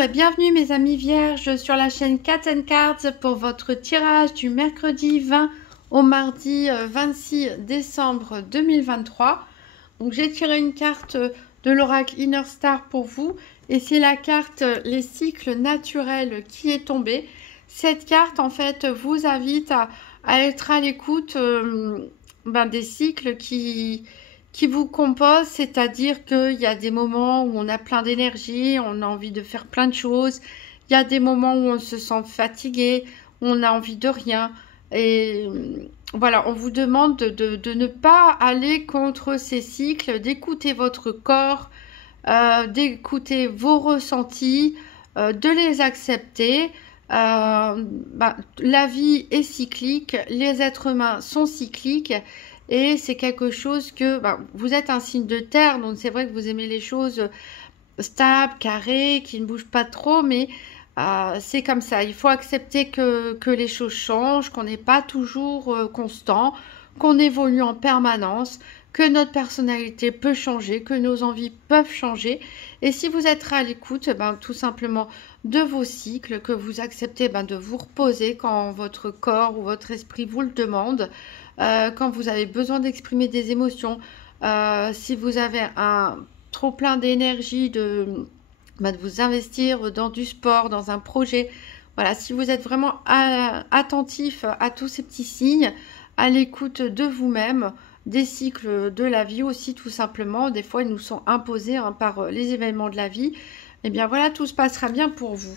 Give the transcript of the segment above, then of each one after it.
Bonjour et bienvenue mes amis vierges sur la chaîne Cat & Cards pour votre tirage du mercredi 20 au mardi 26 décembre 2023. Donc j'ai tiré une carte de l'oracle Inner Star pour vous et c'est la carte les cycles naturels qui est tombée. Cette carte en fait vous invite à être à l'écoute des cycles qui vous compose, c'est-à-dire qu'il y a des moments où on a plein d'énergie, on a envie de faire plein de choses, il y a des moments où on se sent fatigué, on a envie de rien, et voilà, on vous demande de ne pas aller contre ces cycles, d'écouter votre corps, d'écouter vos ressentis, de les accepter. La vie est cyclique, les êtres humains sont cycliques, et c'est quelque chose que vous êtes un signe de terre, donc c'est vrai que vous aimez les choses stables, carrées, qui ne bougent pas trop, mais c'est comme ça. Il faut accepter que les choses changent, qu'on n'est pas toujours constant, qu'on évolue en permanence, que notre personnalité peut changer, que nos envies peuvent changer. Et si vous êtes à l'écoute, tout simplement de vos cycles, que vous acceptez de vous reposer quand votre corps ou votre esprit vous le demande, quand vous avez besoin d'exprimer des émotions, si vous avez un trop plein d'énergie de vous investir dans du sport, dans un projet. Voilà, si vous êtes vraiment attentif à tous ces petits signes, à l'écoute de vous-même, des cycles de la vie aussi tout simplement, des fois ils nous sont imposés par les événements de la vie, et bien voilà, tout se passera bien pour vous.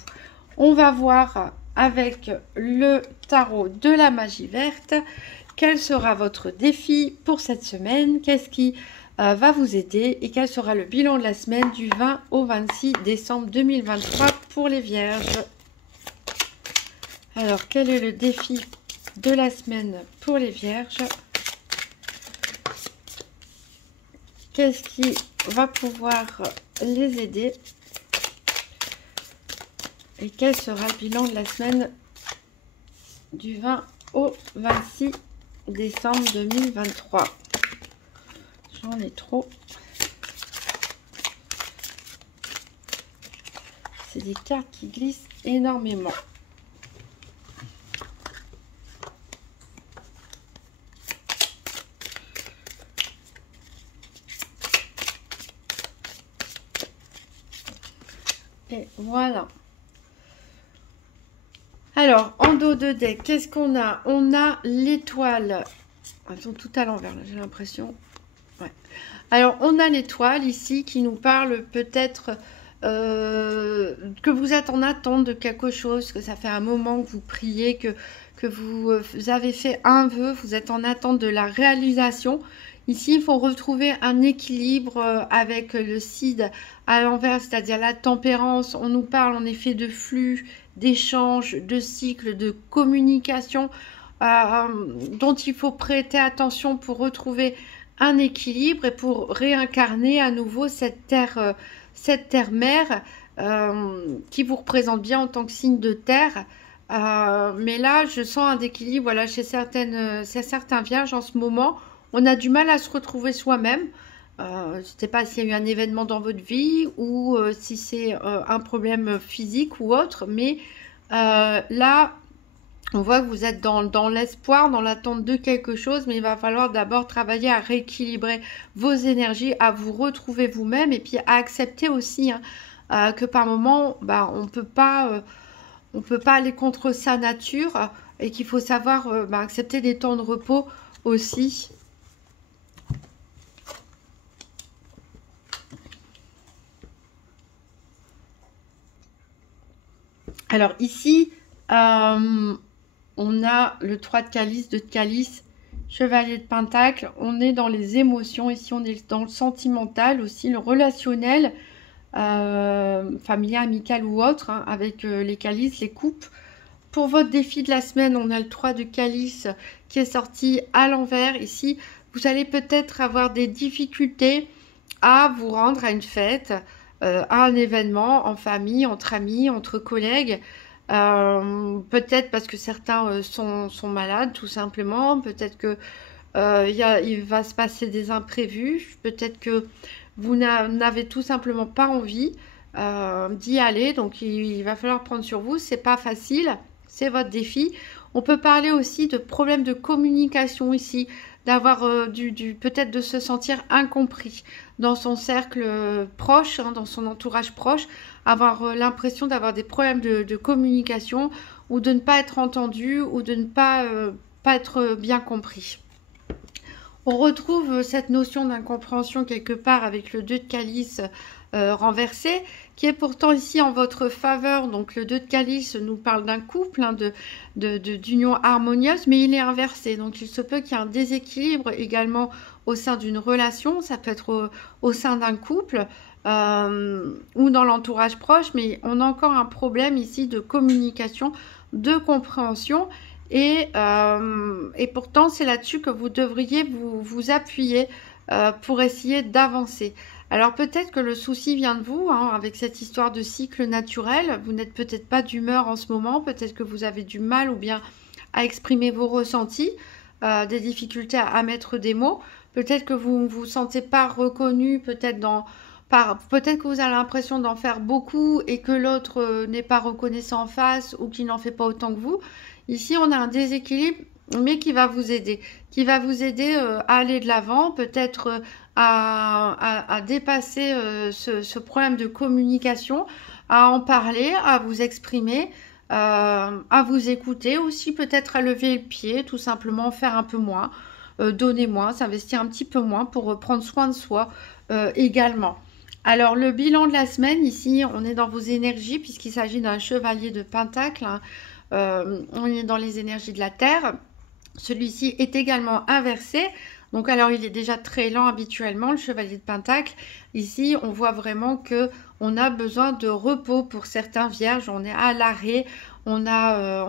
On va voir avec le tarot de la magie verte, quel sera votre défi pour cette semaine, qu'est-ce qui va vous aider et quel sera le bilan de la semaine du 20 au 26 décembre 2023 pour les vierges. Alors, quel est le défi de la semaine pour les vierges? Qu'est-ce qui va pouvoir les aider? Et quel sera le bilan de la semaine du 20 au 26 décembre 2023? J'en ai trop. C'est des cartes qui glissent énormément. Et voilà. Alors, en dos de deck, qu'est-ce qu'on a? On a l'étoile. Elles sont toutes à l'envers, là, j'ai l'impression. Ouais. Alors, on a l'étoile ici qui nous parle peut-être que vous êtes en attente de quelque chose, que ça fait un moment que vous priez, que vous avez fait un vœu, vous êtes en attente de la réalisation. Ici, il faut retrouver un équilibre avec le Cid à l'envers, c'est-à-dire la tempérance. On nous parle en effet de flux, d'échanges, de cycles, de communication dont il faut prêter attention pour retrouver un équilibre et pour réincarner à nouveau cette terre-mère qui vous représente bien en tant que signe de terre. Mais là, je sens un déséquilibre voilà, chez certains vierges en ce moment. On a du mal à se retrouver soi-même. Je ne sais pas s'il y a eu un événement dans votre vie ou si c'est un problème physique ou autre, mais là, on voit que vous êtes dans l'espoir, dans l'attente de quelque chose, mais il va falloir d'abord travailler à rééquilibrer vos énergies, à vous retrouver vous-même et puis à accepter aussi que par moment, on peut pas aller contre sa nature et qu'il faut savoir accepter des temps de repos aussi. Alors ici, on a le 3 de calice, 2 de calice, chevalier de pentacle. On est dans les émotions. Ici, on est dans le sentimental aussi, le relationnel, familial, amical ou autre, avec les calices, les coupes. Pour votre défi de la semaine, on a le 3 de calice qui est sorti à l'envers. Ici, vous allez peut-être avoir des difficultés à vous rendre à une fête, à un événement en famille, entre amis, entre collègues. Peut-être parce que certains sont malades tout simplement, peut-être que il va se passer des imprévus, peut-être que vous n'avez tout simplement pas envie, d'y aller. Donc il va falloir prendre sur vous, c'est pas facile, c'est votre défi. On peut parler aussi de problèmes de communication ici, d'avoir peut-être de se sentir incompris dans son cercle proche, hein, dans son entourage proche, avoir l'impression d'avoir des problèmes de communication ou de ne pas être entendu ou de ne pas être bien compris. On retrouve cette notion d'incompréhension quelque part avec le 2 de calice renversé, qui est pourtant ici en votre faveur. Donc le 2 de calice nous parle d'un couple, hein, d'union harmonieuse, mais il est inversé. Donc il se peut qu'il y ait un déséquilibre également au sein d'une relation, ça peut être au sein d'un couple ou dans l'entourage proche, mais on a encore un problème ici de communication, de compréhension. Et pourtant, c'est là-dessus que vous devriez vous appuyer pour essayer d'avancer. Alors peut-être que le souci vient de vous, hein, avec cette histoire de cycle naturel. Vous n'êtes peut-être pas d'humeur en ce moment, peut-être que vous avez du mal ou bien à exprimer vos ressentis, des difficultés à mettre des mots. Peut-être que vous ne vous sentez pas reconnu, peut-être que vous avez l'impression d'en faire beaucoup et que l'autre n'est pas reconnaissant en face ou qu'il n'en fait pas autant que vous. Ici, on a un déséquilibre, mais qui va vous aider. À aller de l'avant, peut-être à dépasser ce problème de communication, à en parler, à vous exprimer, à vous écouter aussi, peut-être à lever le pied, tout simplement faire un peu moins, donner moins, s'investir un petit peu moins pour prendre soin de soi également. Alors, le bilan de la semaine, ici, on est dans vos énergies, puisqu'il s'agit d'un chevalier de Pentacle, hein. On est dans les énergies de la Terre. Celui-ci est également inversé. Donc, alors, il est déjà très lent habituellement, le chevalier de Pentacle. Ici, on voit vraiment que on a besoin de repos pour certains vierges. On est à l'arrêt. On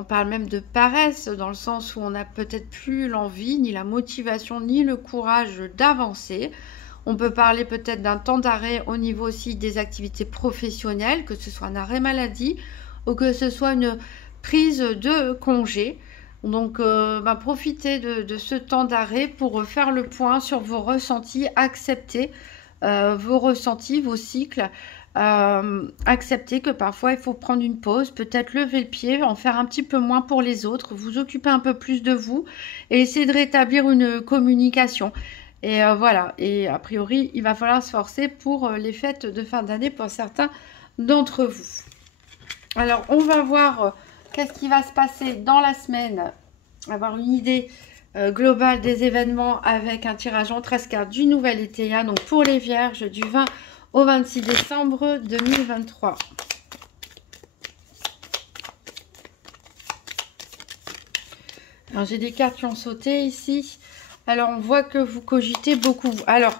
parle même de paresse, dans le sens où on n'a peut-être plus l'envie, ni la motivation, ni le courage d'avancer. On peut parler peut-être d'un temps d'arrêt au niveau aussi des activités professionnelles, que ce soit un arrêt maladie ou que ce soit une prise de congé. Donc profitez de ce temps d'arrêt pour faire le point sur vos ressentis, accepter vos ressentis, vos cycles, accepter que parfois il faut prendre une pause, peut-être lever le pied, en faire un petit peu moins pour les autres, vous occuper un peu plus de vous et essayer de rétablir une communication. Et voilà, et a priori il va falloir se forcer pour les fêtes de fin d'année pour certains d'entre vous. Alors on va voir qu'est-ce qui va se passer dans la semaine, avoir une idée globale des événements avec un tirage en 13 cartes du nouvel ETA, donc pour les vierges du 20 au 26 décembre 2023. Alors j'ai des cartes qui ont sauté ici. Alors on voit que vous cogitez beaucoup. Alors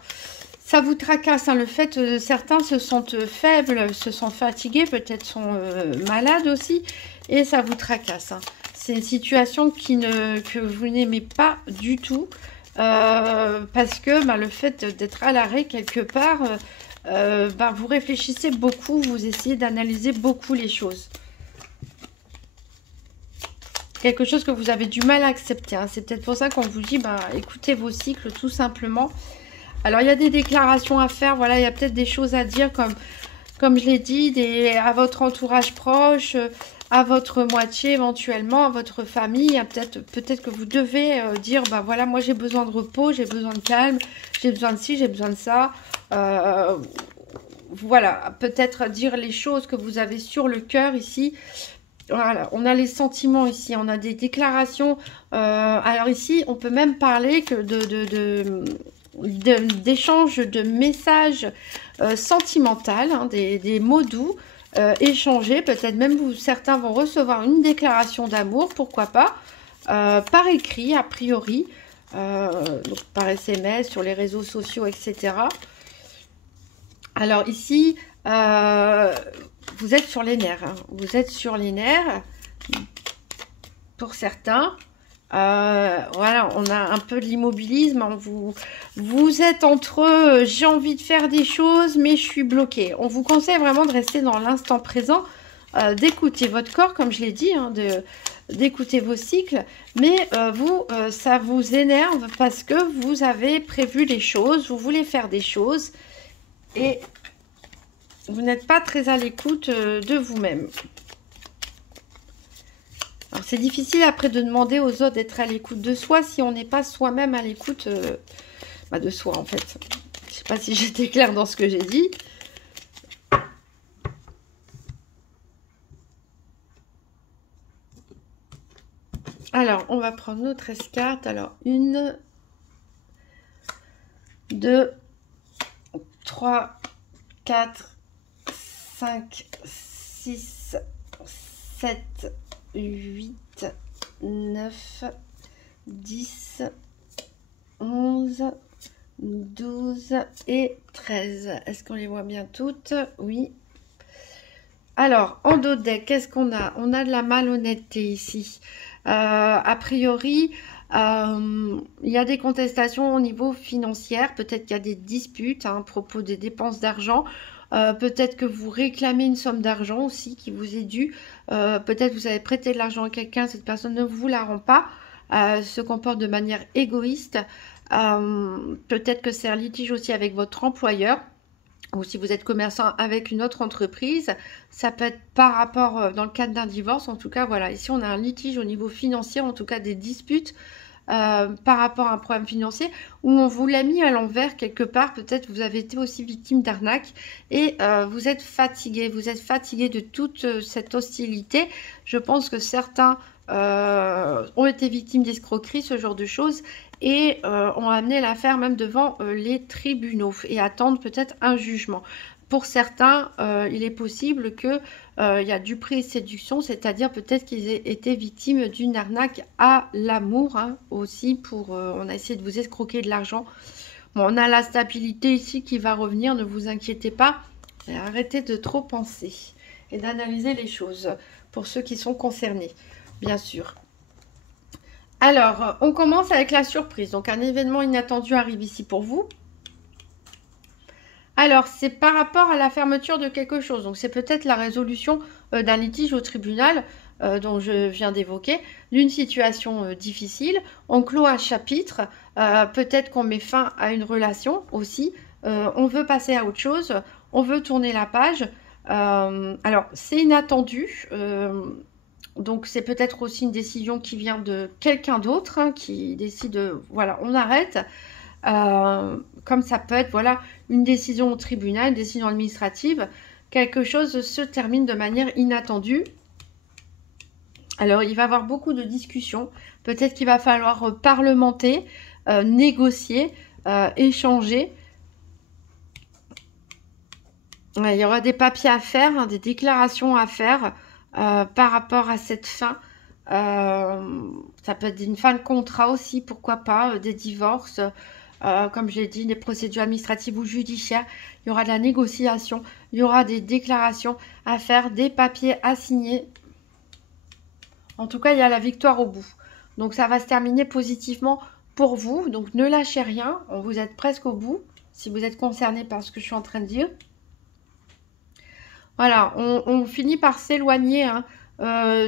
ça vous tracasse, hein, le fait certains se sentent faibles, se sont fatigués, peut-être sont malades aussi. Et ça vous tracasse, hein. C'est une situation que vous n'aimez pas du tout. Parce que le fait d'être à l'arrêt quelque part, vous réfléchissez beaucoup, vous essayez d'analyser beaucoup les choses. Quelque chose que vous avez du mal à accepter, hein. C'est peut-être pour ça qu'on vous dit, écoutez vos cycles tout simplement. Alors, il y a des déclarations à faire, voilà, il y a peut-être des choses à dire comme je l'ai dit, à votre entourage proche, à votre moitié éventuellement, à votre famille. Peut-être que vous devez dire, voilà, moi j'ai besoin de repos, j'ai besoin de calme, j'ai besoin de ci, j'ai besoin de ça. Voilà, peut-être dire les choses que vous avez sur le cœur ici. Voilà, on a les sentiments ici, on a des déclarations. Alors ici, on peut même parler que d'échanges de messages sentimentaux, hein, des mots doux échangés. Peut-être même certains vont recevoir une déclaration d'amour, pourquoi pas, par écrit, a priori, donc par SMS, sur les réseaux sociaux, etc. Alors ici, vous êtes sur les nerfs, hein. Vous êtes sur les nerfs pour certains. Voilà, on a un peu de l'immobilisme. Hein. Vous êtes entre j'ai envie de faire des choses, mais je suis bloquée. On vous conseille vraiment de rester dans l'instant présent, d'écouter votre corps, comme je l'ai dit, hein, d'écouter vos cycles. Mais ça vous énerve parce que vous avez prévu des choses, vous voulez faire des choses. Et Vous n'êtes pas très à l'écoute de vous-même. Alors, c'est difficile après de demander aux autres d'être à l'écoute de soi si on n'est pas soi-même à l'écoute de soi, en fait. Je ne sais pas si j'étais claire dans ce que j'ai dit. Alors, on va prendre nos 13 cartes. Alors, 1, 2, 3, 4, 5, 6, 7, 8, 9, 10, 11, 12 et 13. Est-ce qu'on les voit bien toutes? Oui. Alors, en dos de deck, qu'est-ce qu'on a? On a de la malhonnêteté ici. A priori, il y a des contestations au niveau financier. Peut-être qu'il y a des disputes à propos des dépenses d'argent. Peut-être que vous réclamez une somme d'argent aussi qui vous est due. Peut-être vous avez prêté de l'argent à quelqu'un, cette personne ne vous la rend pas. Se comporte de manière égoïste. Peut-être que c'est un litige aussi avec votre employeur. Ou si vous êtes commerçant avec une autre entreprise, ça peut être par rapport, dans le cadre d'un divorce, en tout cas, voilà, ici on a un litige au niveau financier, en tout cas des disputes par rapport à un problème financier, où on vous l'a mis à l'envers quelque part, peut-être vous avez été aussi victime d'arnaque, et vous êtes fatigué de toute cette hostilité. Je pense que certains ont été victimes d'escroquerie, ce genre de choses, et ont amené l'affaire même devant les tribunaux et attendent peut-être un jugement. Pour certains, il est possible qu'il y a du prix et séduction, c'est-à-dire peut-être qu'ils aient été victimes d'une arnaque à l'amour, hein, aussi, on a essayé de vous escroquer de l'argent. Bon, on a la stabilité ici qui va revenir, ne vous inquiétez pas, et arrêtez de trop penser et d'analyser les choses pour ceux qui sont concernés, bien sûr. Alors, on commence avec la surprise. Donc, un événement inattendu arrive ici pour vous. Alors, c'est par rapport à la fermeture de quelque chose. Donc, c'est peut-être la résolution d'un litige au tribunal dont je viens d'évoquer, d'une situation difficile. On clôt un chapitre. Peut-être qu'on met fin à une relation aussi. On veut passer à autre chose. On veut tourner la page. Alors, c'est inattendu. Donc, c'est peut-être aussi une décision qui vient de quelqu'un d'autre, hein, qui décide, voilà, on arrête. Comme ça peut être, voilà, une décision au tribunal, une décision administrative. Quelque chose se termine de manière inattendue. Alors, il va y avoir beaucoup de discussions. Peut-être qu'il va falloir parlementer, négocier, échanger. Il y aura des papiers à faire, hein, des déclarations à faire. Par rapport à cette fin, ça peut être une fin de contrat aussi, pourquoi pas, des divorces, comme je l'ai dit, des procédures administratives ou judiciaires, il y aura de la négociation, il y aura des déclarations à faire, des papiers à signer. En tout cas, il y a la victoire au bout. Donc ça va se terminer positivement pour vous, donc ne lâchez rien, vous êtes presque au bout, si vous êtes concerné par ce que je suis en train de dire. Voilà, on finit par s'éloigner, hein,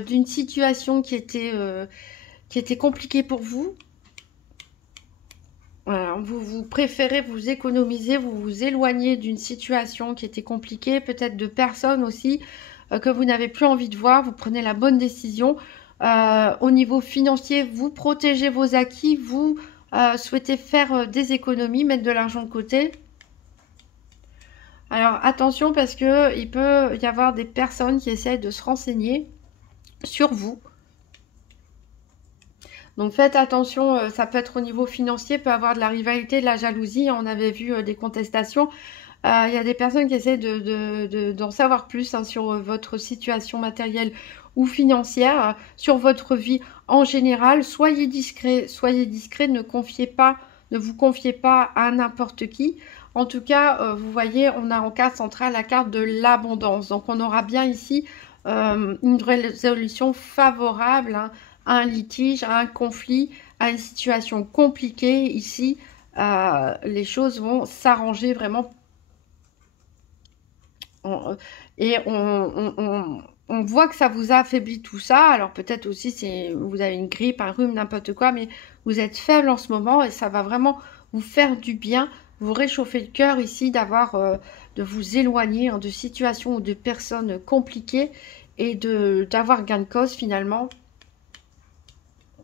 d'une situation qui était compliquée pour vous. Voilà, vous préférez vous économiser, vous vous éloigner d'une situation qui était compliquée, peut-être de personnes aussi que vous n'avez plus envie de voir. Vous prenez la bonne décision. Au niveau financier, vous protégez vos acquis, vous souhaitez faire des économies, mettre de l'argent de côté. Alors attention parce que il peut y avoir des personnes qui essaient de se renseigner sur vous. Donc faites attention, ça peut être au niveau financier, peut avoir de la rivalité, de la jalousie. On avait vu des contestations. Il y a des personnes qui essaient d'en savoir plus, hein, sur votre situation matérielle ou financière, sur votre vie en général. Soyez discret, ne vous confiez pas à n'importe qui. En tout cas, vous voyez, on a en carte centrale la carte de l'abondance. Donc, on aura bien ici une résolution favorable, hein, à un litige, à un conflit, à une situation compliquée. Ici, les choses vont s'arranger vraiment. Et on voit que ça vous a affaibli tout ça. Alors, peut-être aussi, vous avez une grippe, un rhume, n'importe quoi, mais vous êtes faible en ce moment et ça va vraiment vous faire du bien vous réchauffer le cœur ici, de vous éloigner de situations ou de personnes compliquées et d'avoir gain de cause finalement.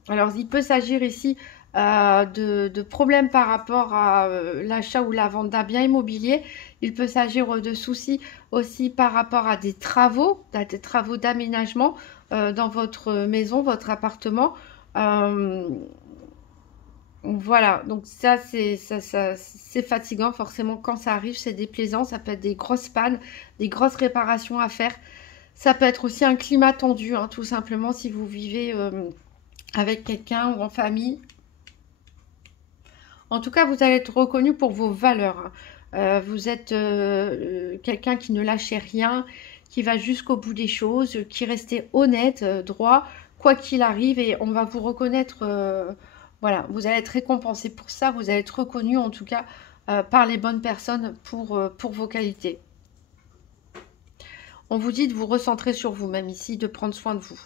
Alors, il peut s'agir ici de problèmes par rapport à l'achat ou la vente d'un bien immobilier. Il peut s'agir de soucis aussi par rapport à des travaux d'aménagement dans votre maison, votre appartement. Voilà, donc ça c'est fatigant forcément quand ça arrive, c'est déplaisant, ça peut être des grosses pannes, des grosses réparations à faire. Ça peut être aussi un climat tendu, hein, tout simplement si vous vivez avec quelqu'un ou en famille. En tout cas, vous allez être reconnu pour vos valeurs, hein. Vous êtes quelqu'un qui ne lâchez rien, qui va jusqu'au bout des choses, qui restez honnête, droit, quoi qu'il arrive, et on va vous reconnaître. Voilà, vous allez être récompensé pour ça, vous allez être reconnu en tout cas par les bonnes personnes pour vos qualités. On vous dit de vous recentrer sur vous-même ici, de prendre soin de vous.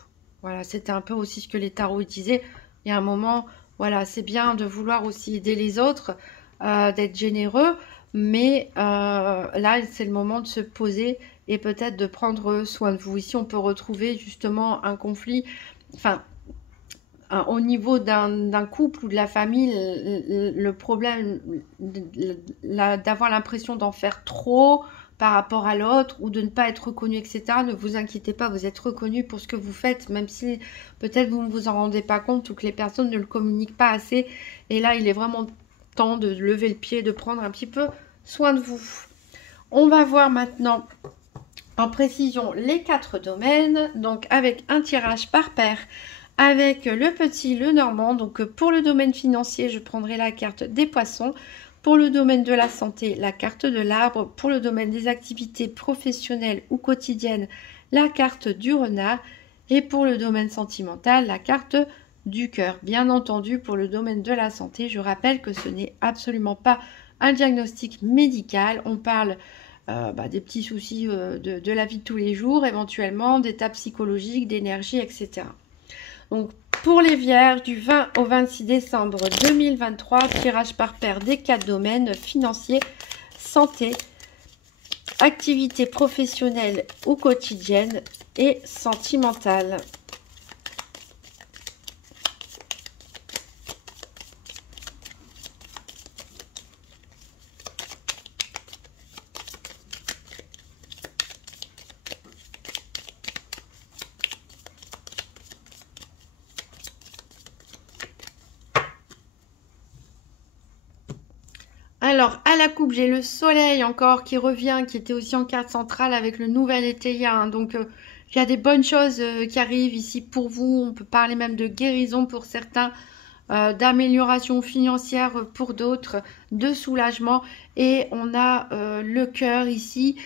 Voilà, c'était un peu aussi ce que les tarots disaient. Il y a un moment, voilà, c'est bien de vouloir aussi aider les autres, d'être généreux, mais là, c'est le moment de se poser et peut-être de prendre soin de vous. Ici, on peut retrouver justement un conflit, enfin, au niveau d'un couple ou de la famille, le problème d'avoir l'impression d'en faire trop par rapport à l'autre ou de ne pas être reconnu, etc. Ne vous inquiétez pas, vous êtes reconnu pour ce que vous faites, même si peut-être vous ne vous en rendez pas compte ou que les personnes ne le communiquent pas assez. Et là, il est vraiment temps de lever le pied, de prendre un petit peu soin de vous. On va voir maintenant en précision les 4 domaines, donc avec un tirage par paire, avec le petit, le normand. Donc pour le domaine financier, je prendrai la carte des poissons. Pour le domaine de la santé, la carte de l'arbre. Pour le domaine des activités professionnelles ou quotidiennes, la carte du renard. Et pour le domaine sentimental, la carte du cœur. Bien entendu, pour le domaine de la santé, je rappelle que ce n'est absolument pas un diagnostic médical. On parle des petits soucis de la vie de tous les jours, éventuellement d'états psychologiques, d'énergie, etc. Donc, pour les vierges, du 20 au 26 décembre 2023, tirage par paire des 4 domaines financiers, santé, activités professionnelles ou quotidiennes et sentimentales. Alors, à la coupe, j'ai le soleil encore qui revient, qui était aussi en carte centrale avec le nouvel été. Hein. Donc, il y a des bonnes choses qui arrivent ici pour vous. On peut parler même de guérison pour certains, d'amélioration financière pour d'autres, de soulagement. Et on a le cœur ici.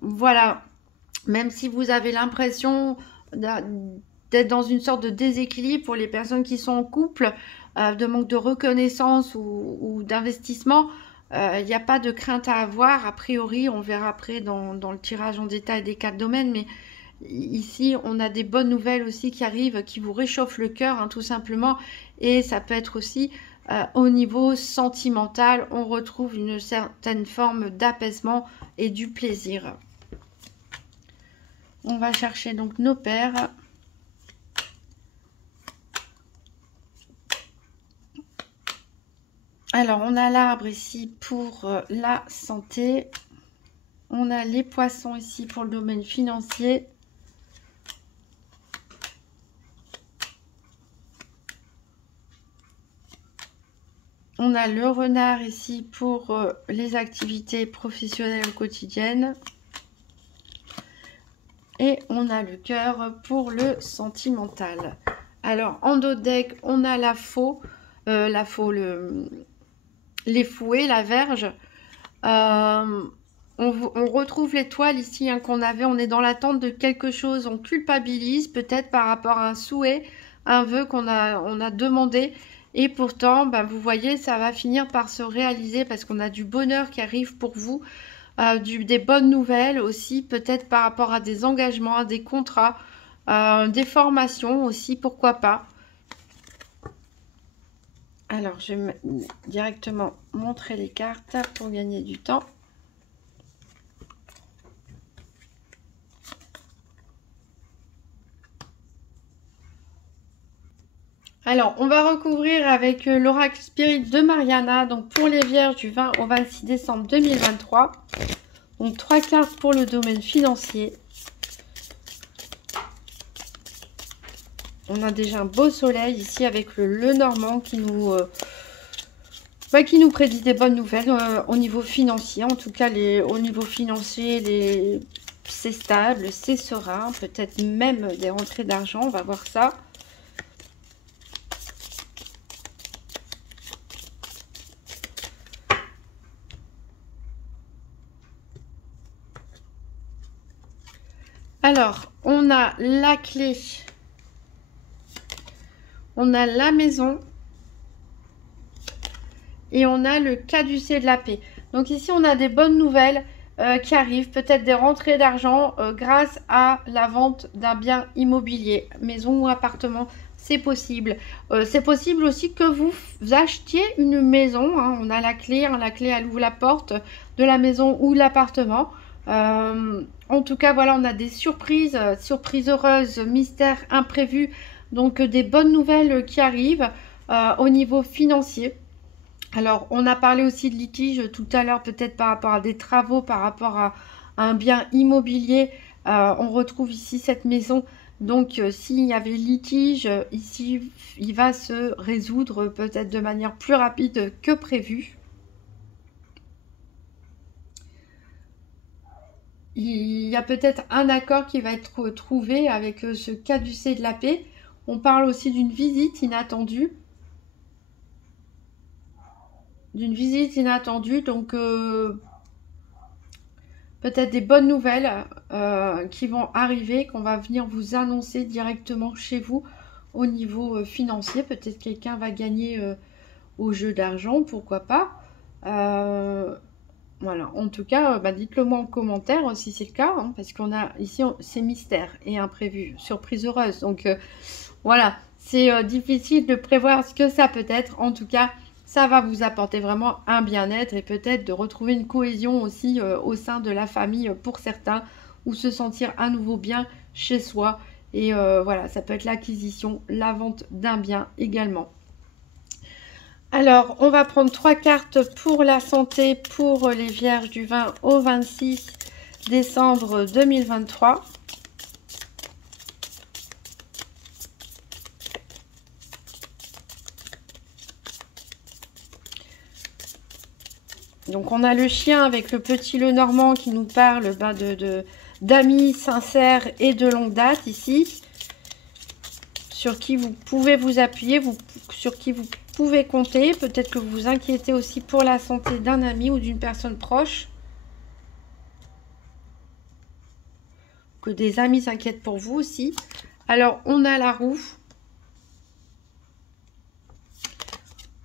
Voilà, même si vous avez l'impression d'être dans une sorte de déséquilibre pour les personnes qui sont en couple, de manque de reconnaissance ou d'investissement, il n'y a pas de crainte à avoir. A priori, on verra après dans le tirage en détail des 4 domaines, mais ici, on a des bonnes nouvelles aussi qui arrivent, qui vous réchauffent le cœur, hein, tout simplement. Et ça peut être aussi au niveau sentimental, on retrouve une certaine forme d'apaisement et du plaisir. On va chercher donc nos paires. Alors, on a l'arbre ici pour la santé. On a les poissons ici pour le domaine financier. On a le renard ici pour les activités professionnelles quotidiennes. Et on a le cœur pour le sentimental. Alors, en dos de deck, on a la faux, les fouets, la verge. On retrouve l'étoile ici hein, qu'on avait. On est dans l'attente de quelque chose. On culpabilise peut-être par rapport à un souhait, un vœu qu'on a demandé. Et pourtant, vous voyez, ça va finir par se réaliser parce qu'on a du bonheur qui arrive pour vous. Des bonnes nouvelles aussi, peut-être par rapport à des engagements, à des contrats, des formations aussi, pourquoi pas. Alors, je vais directement montrer les cartes pour gagner du temps. Alors, on va recouvrir avec l'oracle Spirit de Mariana, donc pour les Vierges du 20 au 26 décembre 2023. Donc, 3 cartes pour le domaine financier. On a déjà un beau soleil ici avec le Normand qui nous prédit des bonnes nouvelles au niveau financier. En tout cas, au niveau financier, c'est stable, c'est serein. Peut-être même des rentrées d'argent, on va voir ça. Alors, on a la clé. On a la maison. Et on a le caducée de la paix. Donc ici, on a des bonnes nouvelles qui arrivent. Peut-être des rentrées d'argent grâce à la vente d'un bien immobilier. Maison ou appartement, c'est possible. C'est possible aussi que vous achetiez une maison. Hein. On a la clé. La clé, elle ouvre la porte de la maison ou de l'appartement. En tout cas, voilà, on a des surprises. Surprises heureuses, mystères imprévus. Donc des bonnes nouvelles qui arrivent au niveau financier. Alors, on a parlé aussi de litige tout à l'heure, peut-être par rapport à des travaux, par rapport à un bien immobilier. On retrouve ici cette maison. Donc, s'il y avait litige, ici, il va se résoudre peut-être de manière plus rapide que prévu. Il y a peut-être un accord qui va être trouvé avec ce caducée de la paix. On parle aussi d'une visite inattendue. Donc peut-être des bonnes nouvelles qui vont arriver, qu'on va venir vous annoncer directement chez vous au niveau financier. Peut-être quelqu'un va gagner au jeu d'argent, pourquoi pas. Voilà, en tout cas, dites-le moi en commentaire si c'est le cas, hein, parce qu'on a ici, c'est mystère et imprévu, surprise heureuse. Donc voilà, c'est difficile de prévoir ce que ça peut être. En tout cas, ça va vous apporter vraiment un bien-être et peut-être de retrouver une cohésion aussi au sein de la famille pour certains, ou se sentir à nouveau bien chez soi. Et voilà, ça peut être l'acquisition, la vente d'un bien également. Alors, on va prendre 3 cartes pour la santé pour les Vierges du 20 au 26 décembre 2023. Donc on a le chien avec le petit Lenormand qui nous parle d'amis sincères et de longue date ici. Sur qui vous pouvez vous appuyer, sur qui vous pouvez compter. Peut-être que vous vous inquiétez aussi pour la santé d'un ami ou d'une personne proche. Que des amis s'inquiètent pour vous aussi. Alors on a la roue.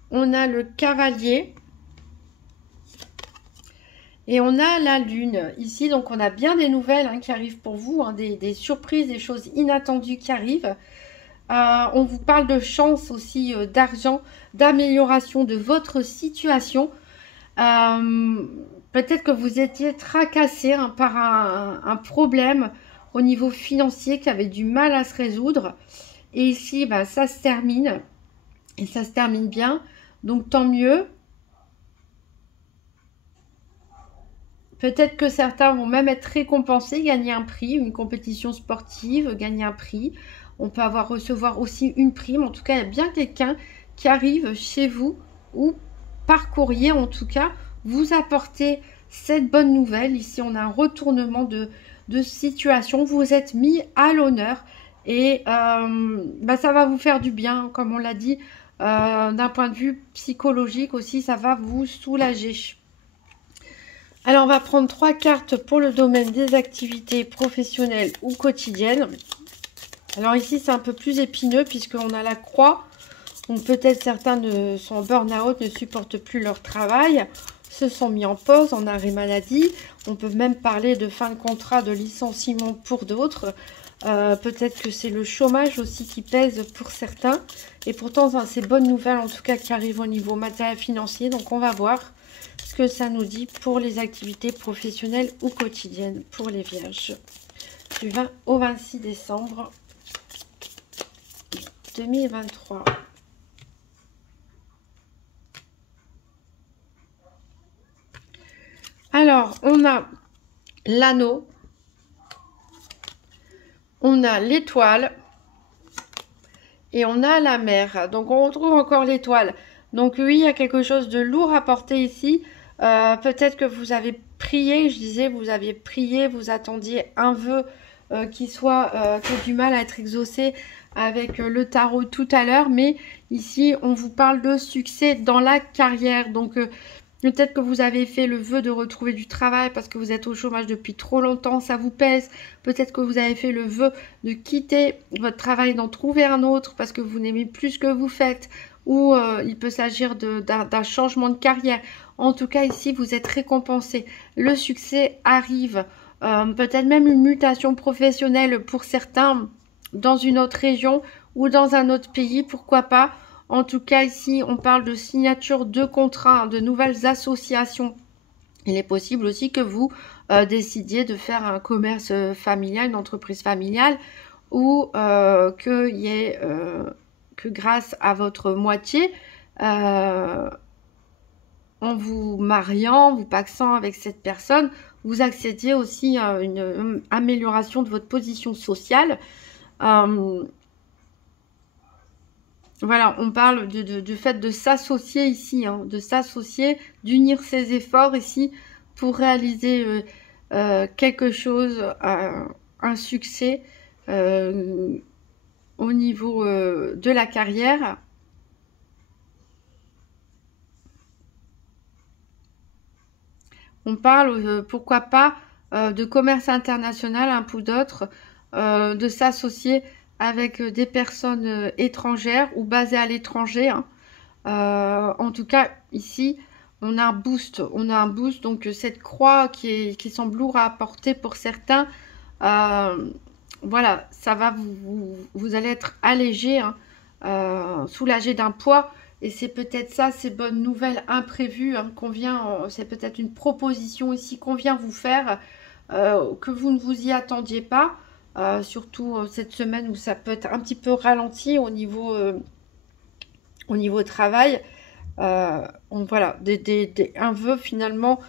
On a le cavalier. Et on a la lune ici, donc on a bien des nouvelles qui arrivent pour vous, des surprises, des choses inattendues qui arrivent. On vous parle de chance aussi, d'argent, d'amélioration de votre situation. Peut-être que vous étiez tracassé par un problème au niveau financier qui avait du mal à se résoudre. Et ici, ça se termine. Et ça se termine bien. Donc tant mieux. Peut-être que certains vont même être récompensés, gagner un prix, une compétition sportive, gagner un prix. On peut recevoir aussi une prime. En tout cas, il y a bien quelqu'un qui arrive chez vous ou par courrier, en tout cas, vous apporter cette bonne nouvelle. Ici, on a un retournement de situation. Vous êtes mis à l'honneur et ça va vous faire du bien, comme on l'a dit. D'un point de vue psychologique aussi, ça va vous soulager. Alors, on va prendre 3 cartes pour le domaine des activités professionnelles ou quotidiennes. Alors ici, c'est un peu plus épineux puisqu'on a la croix. Donc peut-être certains sont en burn-out, ne supportent plus leur travail, se sont mis en pause, en arrêt maladie. On peut même parler de fin de contrat, de licenciement pour d'autres. Peut-être que c'est le chômage aussi qui pèse pour certains. Et pourtant, c'est bonne nouvelle en tout cas qui arrive au niveau matériel financier. Donc on va voir ce que ça nous dit pour les activités professionnelles ou quotidiennes pour les vierges. Du 20 au 26 décembre 2023. Alors, on a l'anneau, on a l'étoile et on a la mer. Donc, on retrouve encore l'étoile. Donc, oui, il y a quelque chose de lourd à porter ici. Peut-être que vous avez prié, je disais, vous aviez prié, vous attendiez un vœu qui ait du mal à être exaucé avec le tarot tout à l'heure. Mais ici, on vous parle de succès dans la carrière. Donc, peut-être que vous avez fait le vœu de retrouver du travail parce que vous êtes au chômage depuis trop longtemps, ça vous pèse. Peut-être que vous avez fait le vœu de quitter votre travail, d'en trouver un autre parce que vous n'aimez plus ce que vous faites. Ou il peut s'agir d'un changement de carrière. En tout cas, ici, vous êtes récompensé. Le succès arrive. Peut-être même une mutation professionnelle pour certains dans une autre région ou dans un autre pays, pourquoi pas. En tout cas, ici, on parle de signature de contrats, de nouvelles associations. Il est possible aussi que vous décidiez de faire un commerce familial, une entreprise familiale, ou qu'il y ait, que grâce à votre moitié, en vous mariant, vous pacsant avec cette personne, vous accédiez aussi à une amélioration de votre position sociale. Voilà, on parle du fait de s'associer ici, hein, de s'associer, d'unir ses efforts ici pour réaliser quelque chose, un succès au niveau de la carrière. On parle, pourquoi pas, de commerce international, un peu d'autres, de s'associer avec des personnes étrangères ou basées à l'étranger. Hein. En tout cas, ici, on a un boost. On a un boost, donc cette croix qui semble lourde à porter pour certains, voilà, ça va vous allez être allégé, hein, soulagé d'un poids. Et c'est peut-être ça, ces bonnes nouvelles imprévues hein, c'est peut-être une proposition ici qu'on vient vous faire, que vous ne vous y attendiez pas. Surtout cette semaine où ça peut être un petit peu ralenti au niveau travail. Voilà, un vœu finalement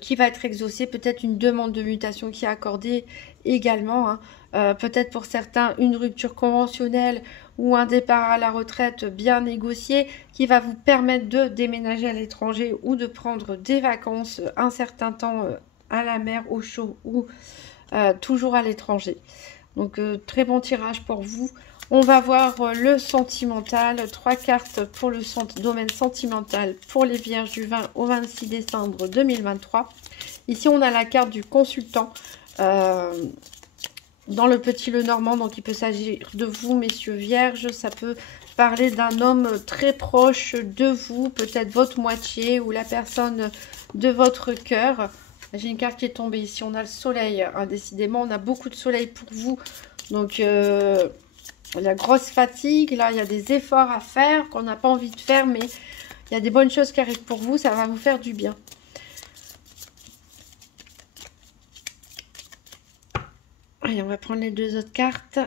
qui va être exaucé, peut-être une demande de mutation qui est accordée également. Hein. Peut-être pour certains une rupture conventionnelle ou un départ à la retraite bien négocié qui va vous permettre de déménager à l'étranger ou de prendre des vacances un certain temps à la mer, au chaud ou toujours à l'étranger. Donc très bon tirage pour vous. On va voir le sentimental, 3 cartes pour le domaine sentimental pour les vierges du 20 au 26 décembre 2023. Ici on a la carte du consultant dans le petit Lenormand, donc il peut s'agir de vous messieurs vierges, ça peut parler d'un homme très proche de vous, peut-être votre moitié ou la personne de votre cœur. J'ai une carte qui est tombée ici, on a le soleil, hein, décidément on a beaucoup de soleil pour vous, donc il y a grosse fatigue, là il y a des efforts à faire qu'on n'a pas envie de faire, mais il y a des bonnes choses qui arrivent pour vous, ça va vous faire du bien. Allez, on va prendre les deux autres cartes.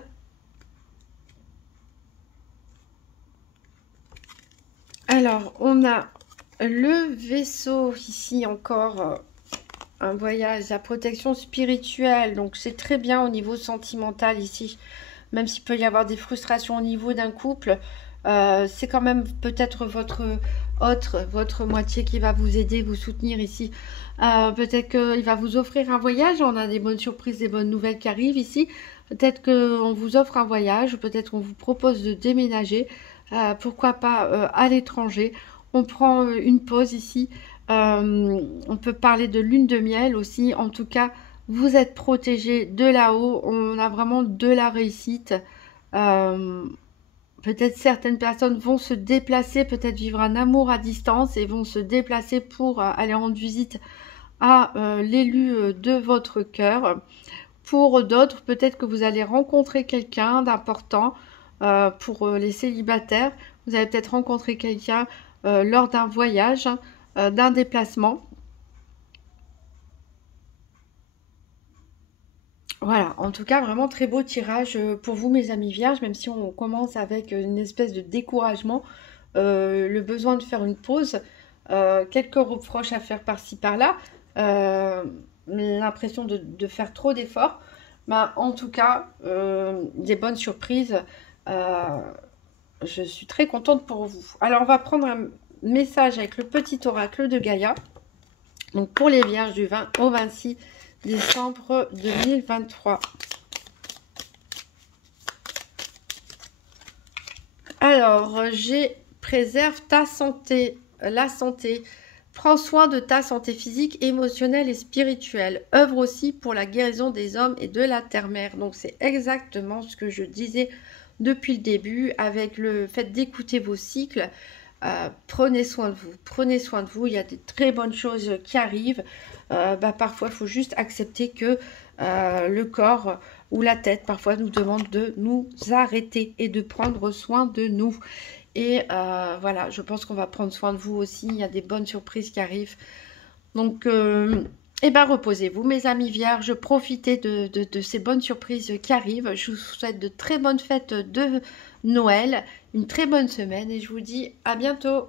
Alors, on a le vaisseau ici encore, un voyage, la protection spirituelle, donc c'est très bien au niveau sentimental ici. Même s'il peut y avoir des frustrations au niveau d'un couple, c'est quand même peut-être votre moitié qui va vous aider, vous soutenir ici. Peut-être qu'il va vous offrir un voyage, on a des bonnes surprises, des bonnes nouvelles qui arrivent ici. Peut-être qu'on vous offre un voyage, peut-être qu'on vous propose de déménager, pourquoi pas à l'étranger. On prend une pause ici, on peut parler de lune de miel aussi, en tout cas, vous êtes protégé de là-haut, on a vraiment de la réussite. Peut-être certaines personnes vont se déplacer, peut-être vivre un amour à distance et vont se déplacer pour aller rendre visite à l'élu de votre cœur, Pour d'autres, peut-être que vous allez rencontrer quelqu'un d'important. Pour les célibataires, vous allez peut-être rencontrer quelqu'un lors d'un voyage, d'un déplacement. Voilà, en tout cas, vraiment très beau tirage pour vous, mes amis vierges, même si on commence avec une espèce de découragement, le besoin de faire une pause, quelques reproches à faire par-ci par-là, l'impression de faire trop d'efforts. Bah, en tout cas, des bonnes surprises. euh, je suis très contente pour vous. Alors, on va prendre un message avec le petit oracle de Gaïa. Donc, pour les vierges du 20 au 26 décembre 2023. Alors, préserve ta santé, la santé. Prends soin de ta santé physique, émotionnelle et spirituelle. Œuvre aussi pour la guérison des hommes et de la terre-mère. Donc, c'est exactement ce que je disais depuis le début avec le fait d'écouter vos cycles. Prenez soin de vous, prenez soin de vous. Il y a des très bonnes choses qui arrivent. Parfois, il faut juste accepter que le corps ou la tête, parfois, nous demande de nous arrêter et de prendre soin de nous. Et voilà, je pense qu'on va prendre soin de vous aussi. Il y a des bonnes surprises qui arrivent. Donc, reposez-vous, mes amis vierges. Profitez de ces bonnes surprises qui arrivent. Je vous souhaite de très bonnes fêtes de Noël, une très bonne semaine et je vous dis à bientôt.